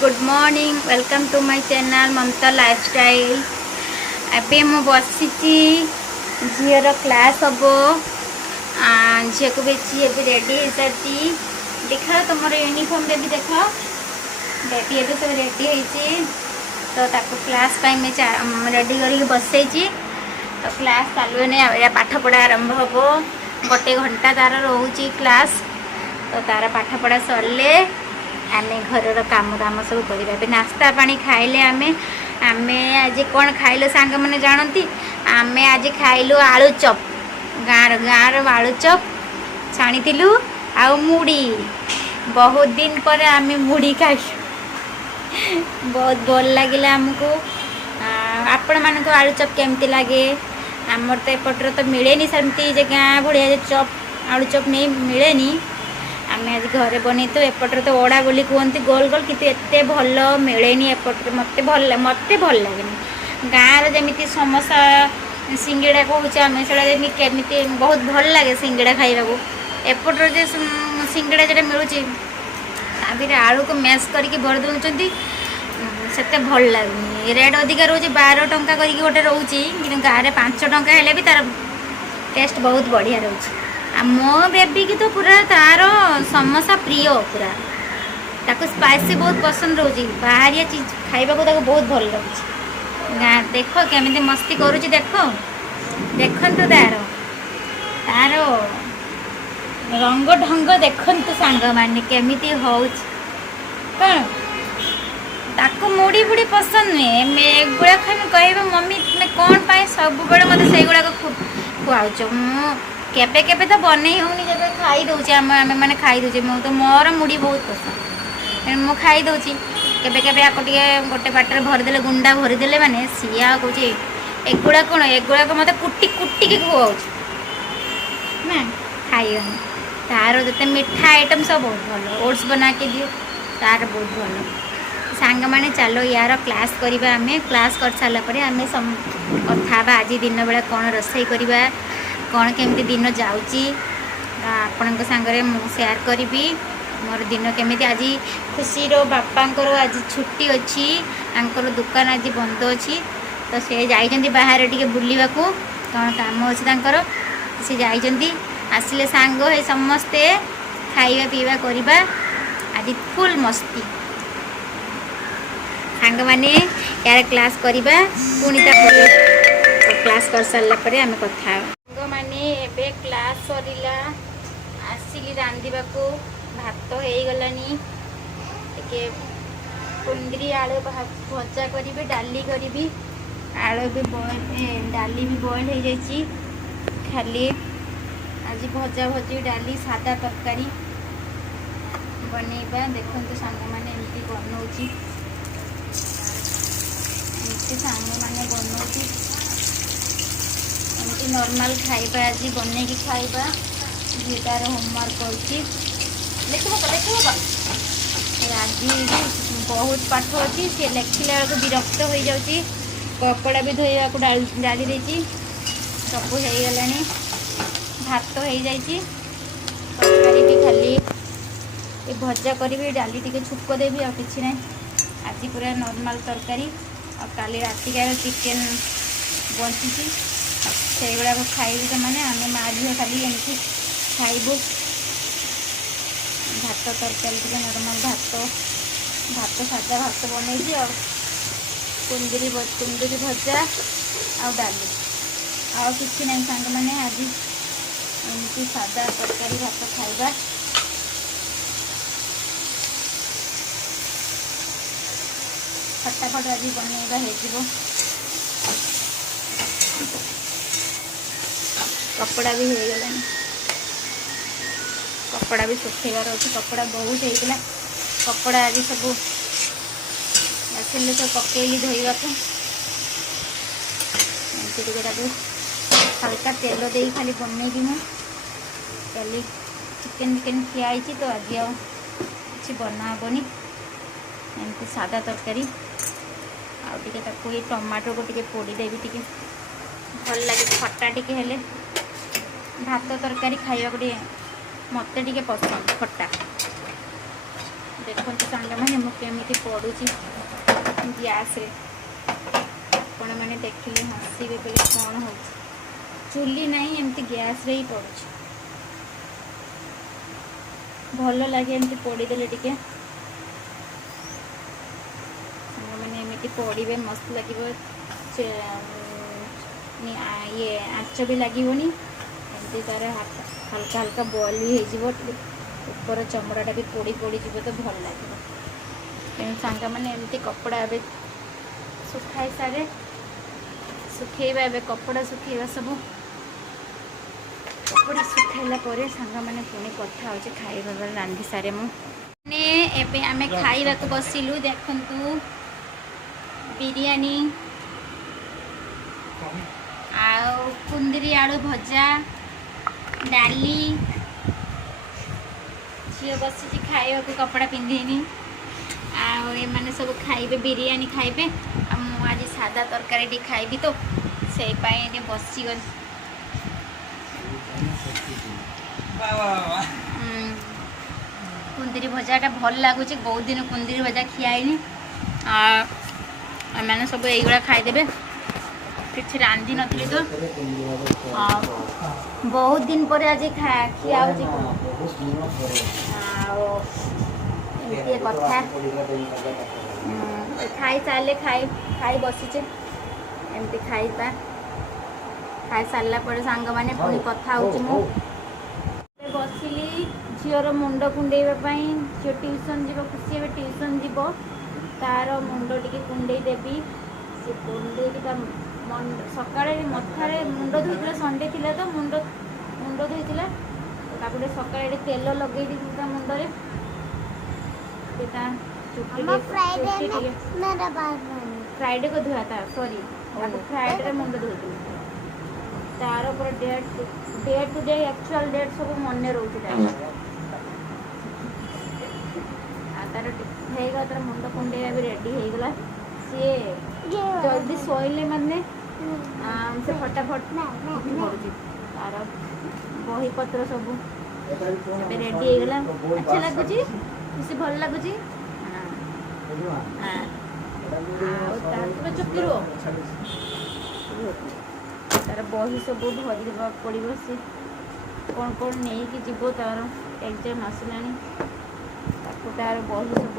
Good morning welcome to my channel Mamata lifestyle. अभी मु बसी झीर क्लास हम झी को बेची अभी रेडी हो सारी। देख तुम यूनिफॉर्म भी देख बेबी एवं सब रेडी होती तो ताको क्लास मैं रेडी कर बसई तो क्लास चालू नहीं पाठ पढ़ा आरंभ हम गोटे घंटा तार रोचे क्लास तो तार पाठ पढ़ा सरले आमे घर काम दाम सब करवा नास्ता पानी खाइले आमे आमे आज कौन खाइल सांग मैंने जानती आमे आज खाइलु आलू चप गाँव आलू चप छाणी आ मुड़ी बहुत दिन पर आमे मुड़ी खाई बहुत भल लगे आमको। आपण मान को आलू चप केमती लगे आमर तो एपटर तो मिले सेमती गाँ भाया चप आलू चप नहीं मिले आम आज घरे बन तो एपटर तो ओडा बोली कहते गोल गोल कि एत भल मिले एपटर मत भल लगे गाँव जमी समोसा सिंगड़ा कहूँ आम से केमी बहुत भल लगे सिंगड़ा खाइबा एपटर जो सिंगड़ा जो मिलूँ आलू को मैश करके भर दूँ से भल लगुनि रेट अधिका रोचे 12 टंका करके गोटे रोचे कि गाँव में 5 टंका हेले भी तार टेस्ट बहुत बढ़िया रोचे। मो बेबी की तो पूरा तार समोसा प्रिय पूरा ताको स्पाइसी बहुत पसंद रोचे बाहरिया चीज खाइबा को ताको बहुत भल लगुच। गाँ देख केमी मस्ती करुच्ची देख देखु तार तार रंग ढंग देखु सांग मैंने केमी हो ताको मुड़ी फुड़ी पसंद नुहे एगुड़ा खाई कह मम्मी तुम्हें कौन पाए सब बड़े मत से खुआच केबे केबे तो बनै होनी जब खाई दूचे आम मैंने खाई दूचे मो तो मोर मुड़ी बहुत पसंद मु खाई दूची केबे केबे आको टे गोटे बाटर भरदे गुंडा भरीदे मैंने सी आ कौच एगुड़ा कौन एगुड़ा मत कुटी कुटी के खुआच ना खाई तार जो मीठा आइटम सब बहुत भल ओट्स बना के दियो तार बहुत भल सांग माने चलो यार क्लास करवा आम क्लास कर सारापर आम कथा आज दिन बेला कौन रोसई करवा कौन केमती दिन जाऊँगी आपण सांगे सेयार करी मोर दिन केमी आज खुशी बापांकर आज छुट्टी अच्छी आंकर दुकान आज बंद अच्छी तो से जाइछंती बाहर टिके बुलवा को कौन काम अच्छी तांकर से जाइछंती आसिले सांग हे समस्ते खाइबा पीवा करवा आज फुल मस्ती सांग माने यार क्लास करवा पुणी क्लास कर सारापर आम कथा माने एबे क्लास सरिला आसिली रांधिबा को भात हो गलानी टिके कुंदरी आलू भजा करी डाली करी आलू भी बॉयल डाली भी बॉयल हो जाइए खाली आज भजा भजी डाली सादा तरकारी बनैबा देखो सांग मैंने एमती बनाऊँगी सांग मैंने बनाऊँगी एमती नॉर्मल खाइबा आज बन की खाइबा झीटार होमवर्क करछि आज बहुत पाठ अच्छी सी लिखला बेलू विरक्त हो जाऊँगी कपड़ा भी धोइबा को डाली देछि सब हो गला भात हो जाइए तरकारी भी खाली भजा करी डाली टी छुक देवी आ कि ना आज पूरा नॉर्मल तरकारी आ काली रातिकार चिकेन बची से गुड़ाक खाइबे तो मैंने आम माँ झील खाली एमती खाइबू भात तरकारी टे नॉर्मल भात सादा भात बनई आ कुंदरी भजा आ डाली आ कि ना सांग मैंने आज एमती सादा तरकारी भात खाइबा फटाफट आज बनैबा हो कपड़ा भी हो गला कपड़ा भी सुखेबार अच्छे कपड़ा बहुत होगा कपड़ा आज सब आसिले सब पकईली धोइबा को हल्का तेल दे खाली बनईबी मु खाली चिकेन खियाई तो आज कि बना हेनी एमती सादा तरकारी आगे टमाटो को टे पोड़देवी टे भल लगे खट्टा टे हेले भात तरकारी खाइबा को मत टे पसंद खट्टा देखो सांग मैंने मुझे पड़ुची गैस रे आपण मैंने देखिले हसीबे कहले कौन हो चुली नहीं एमती गैस रे ही पड़ुची भल लगे एमती पड़ीदेले टिके मैंने एमती पड़े मस्त लगे ये आँच भी लगोनी एमती तार हल्का हल्का बॉल भी हो ऊपर चमड़ाटा भी पोड़ी पोड़ी जीव तो भल लगे तेणु सांग मैंने एमती कपड़ा ए सुखाई सारे सुखेबा ए कपड़ा सुखेबा सब कपड़ा सुखाइला सांग मैंने पुणी कथा हो खाइबा बेले रांधि सारे मुझे एबे आमे खाइबा को बसिलु देखंतु बिरयानी आउ कुंदरी आलू भजा डाली झील बसी खाइबा को कपड़ा पिंधेनी आने सब खाइबे बिरयानी खाइबे आज सादा तरकारी खाइबी तो से बसी गल कुंदरी भजाटा भल लगुच बहुत दिन कुंदरी भजा खियानी मैंने सब यही खाईदे किसी रांधि नी तो बहुत दिन पर आज खिया कथा खाई सारे खाई बसीचे एमती खाइबा खाई सारा पर सांग मैंने पुणी कथा बसिली झीर मुंड कुंडेवाई झील ट्यूशन जीव खुशी ए ट्यूशन जीव तार मुंड टी कुंडे देवी से कुंडे सकाଳେ मथारे मुंड धोई संडे थिला तो मुंड धोईला तापर सकाळे तेल लगे मुंडे फ्राइडे को धुआ था सॉरी फ्राइडे मुंड धोती तार पर date today actual date सब मन रोचे तार तार मुंड कुंडेगा भी रेडी हो गला सी जल्दी शोले माने से फटाफट पड़ुची तार बही पत्र सब रेडी हो गला अच्छा लगुच खुशी भल लगुच चुकी रो तार बही सब भरी पड़ो सी कौन कौन नहीं कि जीव तार एग्जाम आसला तार बही सब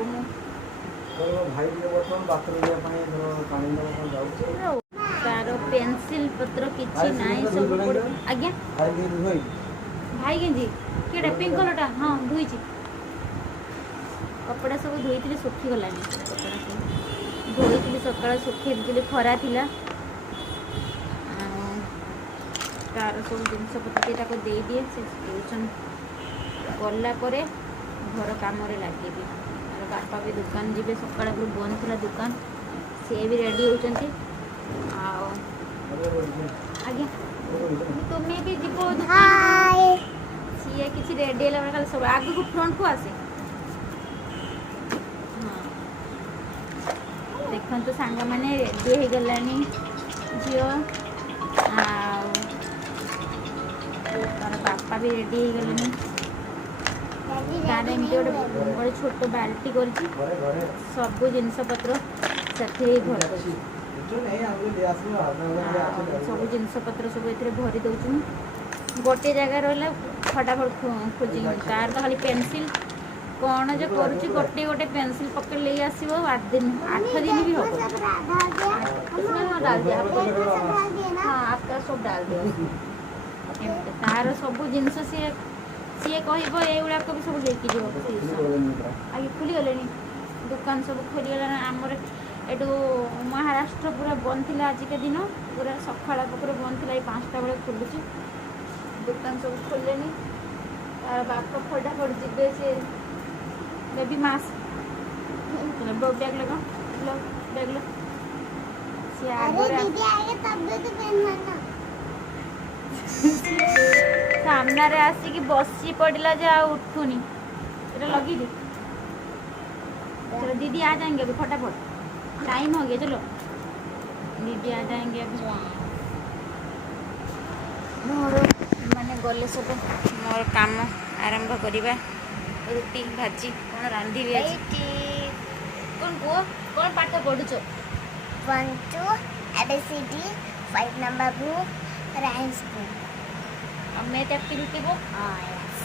तार पेंसिल पत्र किसी नाई सब आज्ञा भाई गेंजी केटा पिंक कलरटा हाँ धोई कपड़ा सब धोई सुखीगला धोई सका सुखी खरा थिला तार सब जिनस पत्र दे दिए से ट्यूशन गला घर कम लगे बापा भी दुकान जी सका बंद थी दुकान सी भी रेडी होती आज्ञा तुम्हें भी जीव सी किसी रेडी है सब आग को फ्रंट को आसे हाँ देखो तो सांग मैंने रेडी हो गला झील तार बापा भी रेडी हो गले तार एमती गोटे छोट बाल्टी कर सब जिनस पत्र से भर सब जिनस पत्र सब ये भरी दौन गोटे जगह रहा फटाफट खोजी तार तो खाली पेनसिल कौन जो करुच्ची गोटे गोटे पेनसिल पकेट ले आसो 8 दिन भी हम डाल दिया हाँ आपका सब डाल दिया तार सब जिनस सी कह युवाक भी सब लेकिन आगे खुलीगले दुकान सब खोलीगला आमर एटू महाराष्ट्र पूरा बंद थी आज के दिन पूरा सका पूरा बंद थी 5टा बेले खुलुची दुकान सब खोले तार बाप फटाफट जीवे से बेबी मास्क बैग लगा बैग लो सी सामना रे आसिकी बसी पड़ला जे आ उठुनी एटा लगी दे चलो दीदी आ जाएंगे अभी फटाफट टाइम हो गया चलो दीदी आ जाएंगे अभी मोर माने गले सब मोर काम आरंभ करिबा रुटी भाजी कौन रांधि कौन कौन कुह कौन पाठ पढ़ुछ 1 2 ABCD 5 number book rhymes book math activity book yes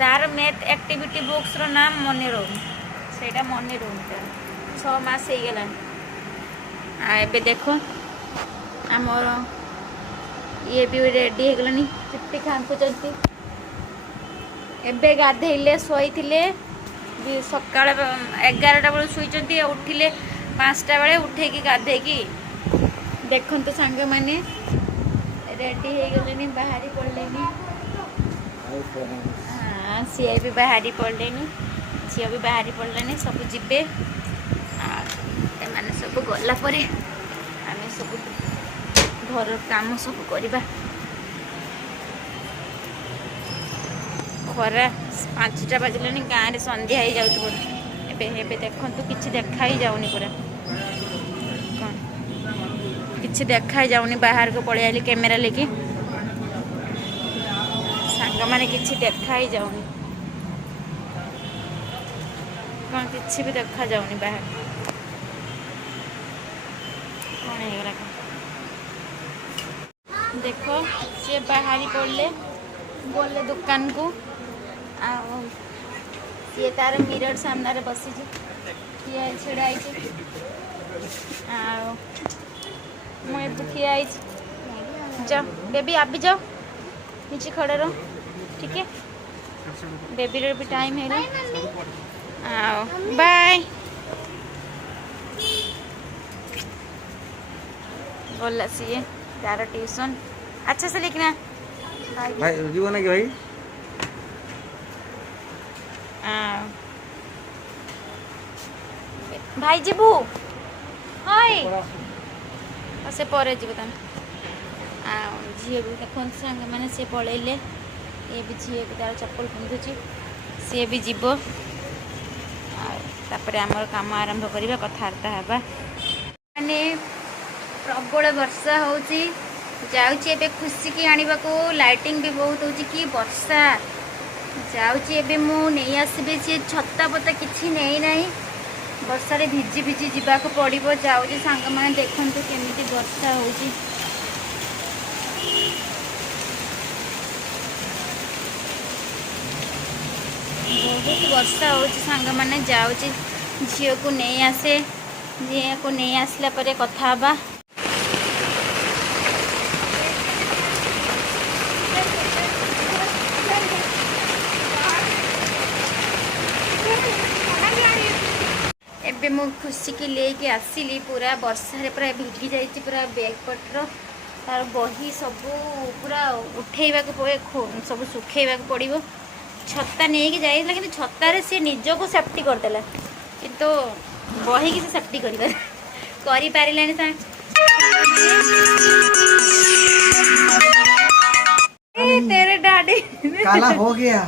तार मैथ एक्टिविटी बुक्स रो नाम मने रोनी सेटा मने रोनी तार 6 मास हे गेला आ एबे देखो हमर ये भी रेडी हे गेलनी चिट्टी खांकु चलती एबे गाधेइले शोइथिले सकाळ 11टा बेले शुइचंती उठिले 5टा बेले उठेकी गाधेकी देखंतु सांग माने रेडी हे गेलनी बाहरी पड़लेनी हाँ सी भी बाहरी पड़लेनी झी भी बाहरी पड़लेनी सब जीवे एमाने सब गला परे आमे सब घर काम सब करवा खरा 5टा बाजिलानी गाँव में संध्या हो जाए देखु कि देखा ही जाऊनी पूरा किसी देखा ही जाऊनी बाहर को पड़े आली कैमेरा लेके सांग माने किसी देखा ही जाऊनी कौन किसी भी देखा जाऊनी बाहर कौन है देखो सी बाहरी पड़ले बोले दुकान को सी तार मिरर सामने बसी छिड़ा मुझे ठिया जाओ बेबी आप भी जाओ नीचे खड़े रहो ठीक है बेबी रो भी टाइम है आओ बाय बोला सी तार ट्यूशन अच्छा से लिखना भाई जीवन है कि भाई भाई जीबू हाय से पर जीव तुम झील भी देख सांग मैंने सी पलैले ये भी झील भी तार चप्पल पिंधुची सी भी जीव आमर काम आरंभ करवा कथबार्ता हवा माने प्रबल वर्षा होची जाऊँगी एबे खुशी की आने को लाइटिंग भी बहुत हो कि वर्षा जाऊँगी एबे मु नहीं आसबे सी छता पता किसी नहीं ना वर्षा भिजी भिजी जावाक पड़ो जाऊँगी सांग मैंने देखु केमी वर्षा हो बहुत वर्षा हो सांग मैंने जाऊँगी झील को नहीं आसे झी को नहीं आसला पर कथा बा एबे मु खुशी की लेके आसिली पूरा वर्षा रे पूरा भिगी जाई पूरा बैग पटर तार बही सब पूरा उठेवा सब सुखेवा पड़ो छता नहीं कि जाइला कि छतार सी निज को सेफ्टी करदेला किंतु बही की सेफ्टी करी पारिलानी तेरे डाडी काला हो गया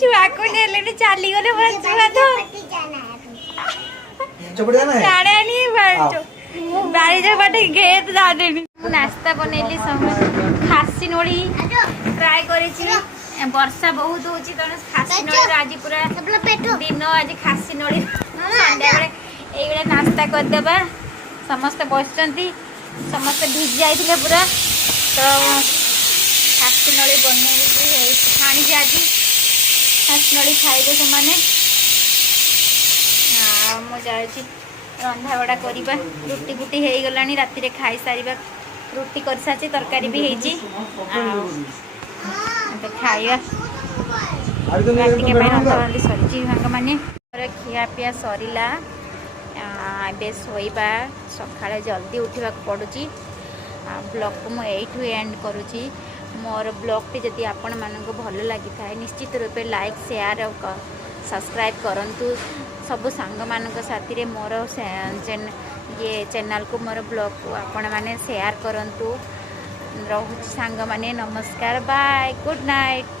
छुआ को नेले चली गले छुआ तो चपड़ जाना है जाने नहीं बाड़ी जो बाटे गेट जाने नाश्ता बनैली सब खासी नोड़ी ट्राई करी वर्षा बहुत हो खासी नोड़ी आज पूरा दिन आज खासी नोड़ी संध्या बेले ये नाश्ता करदेबा समस्ते बस समस्ते भिज जाते पूरा तो खासी नोड़ी बन छाणी आज खासी नोड़ी खाइबे से मु जाऊँगी रंधा बड़ा करवा रुटी फुटी हो गला राति खाई सार रुटी कर सारी तरकारी भी खाइबा रंधा रंधी सरी भांग मैंने खिया पिया सरला ए शोवा सका जल्दी उठा पड़ुची ब्लॉग को मुझे एंड करुँची मोर ब्लॉगटी जदि आपण मानक भल लगी था निश्चित रूपे लाइक शेयर और सब्सक्राइब करंतु सब सांग मानक साथी मोर ये चैनल को मोर ब्लॉग को आपण माने शेयर करंतु रहूँ सांग माने नमस्कार बाय गुड नाइट।